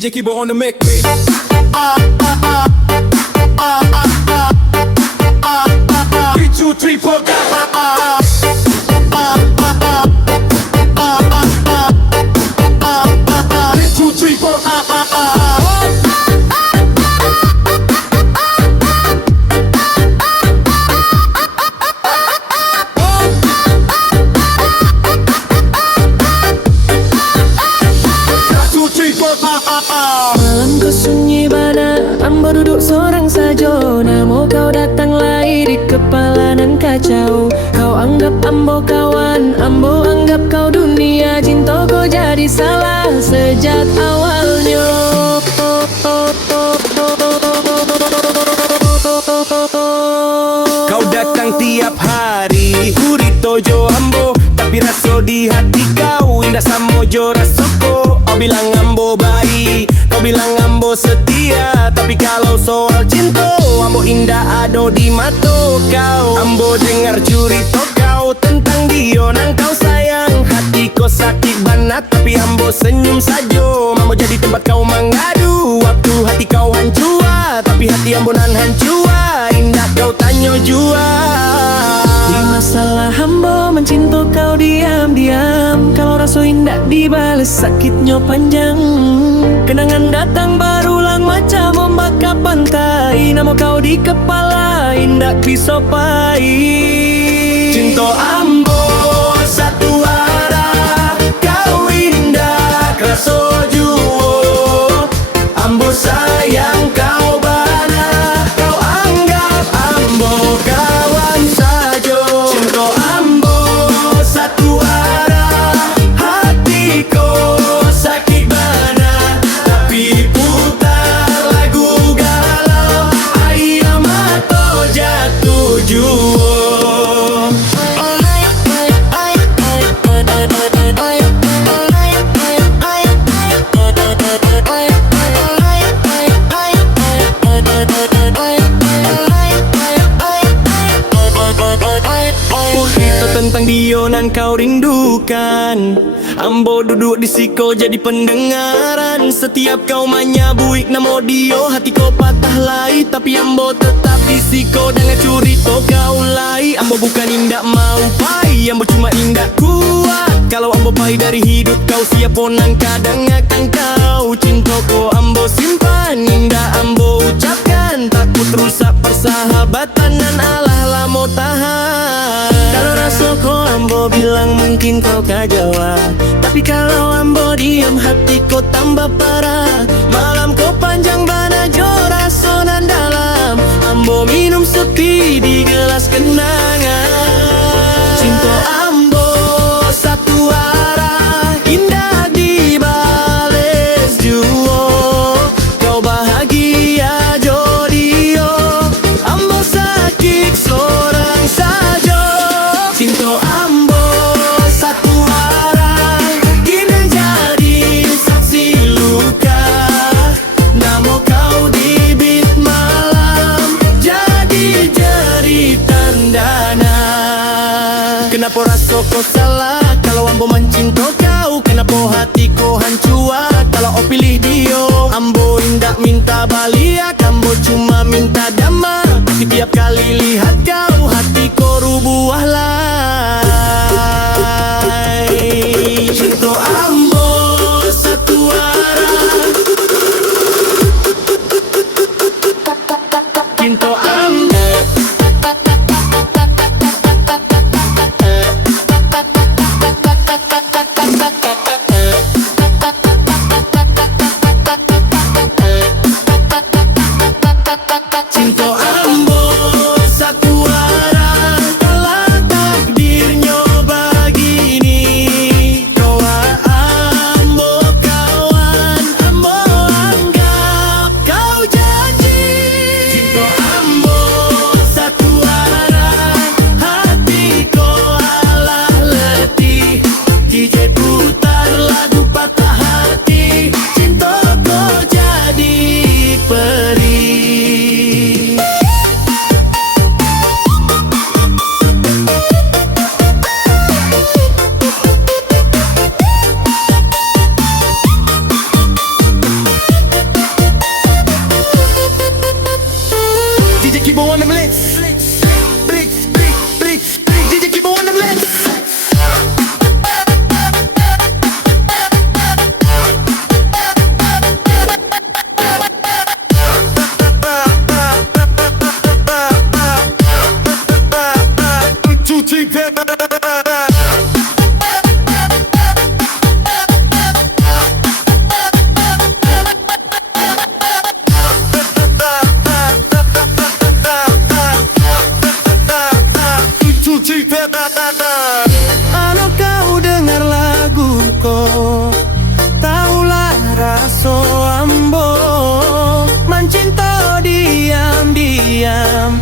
DJ Kibo on the mic. 3, 2, 3, 4, go. 3, 2, 3, 4. Malam ku sunyi bana, ambo duduk seorang saja. Namo kau datang lagi di kepala nan kacau. Kau anggap ambo kawan, ambo anggap kau dunia. Cinta kau jadi salah sejak awalnya. Kau datang tiap hari, Kuritojo ambo, tapi raso di hati kau indah samojo rasoko. Kau bilang ambo baik, kau bilang ambo setia, tapi kalau soal cinta, ambo indah ado di mato kau. Ambo dengar cerita kau tentang dia nang kau sayang. Hati kau sakit banget, tapi ambo senyum saja. Ambo jadi tempat kau mengadu, waktu hati kau hancur, tapi hati ambo nan hancur. Indah kau tanya jua. Di masalah ambo mencinta kau diam-diam. Kalau rasa indah dibales sakitnya panjang. Kenangan datang berulang macam ombak ke pantai. Nama kau di kepala indah bisa pahit. Cinta ambo satu arah, kau indah kerasa jua. Ambo sayang kau bana, kau anggap ambo kawan saja. Cinta ambo satu arah, hatiku sakit bana, tapi putar lagu galau, air mata jatuh jua. Tentang dia nan kau rindukan, ambo duduk di siko jadi pendengaran. Setiap kau menyabuik nama dia, hati kau patah lai, tapi ambo tetap di siko dengan cerita kau lai. Ambo bukan indak mau pai, ambo cuma indak kuat. Kalau ambo pai dari hidup kau, siapa nang kadang akan kau. Cinta kau ambo simpan, indah ambo ucapkan. Takut rusak persahabatan dan alah lamo tahan. Kalau rasa kau ambo bilang mungkin kau kajawa, tapi kalau ambo diam hati kau tambah parah. Malam kau panjang bana jo rasa nan dalam, ambo minum sepi di gelas kenangan. Cinta ambo satu arah, indah dibales jua. Kau bahagia jo dia, ambo sakit seorang saja. Cinta ambo satu arah, kini jadi saksi luka. Namo kau dibit malam, jadi jeri tandana. Kenapa rasa kau salah kalau ambo mencinta kau? Kenapa hati kau hancur kalau kau pilih dia? Ambo indak minta balik, ambo cuma minta damai. Setiap kali lihat kau, hati kau rubuh lah. Cinta ambo satu arah, cinta ambo. Cinta ambo satu raso ambo mencinta diam-diam.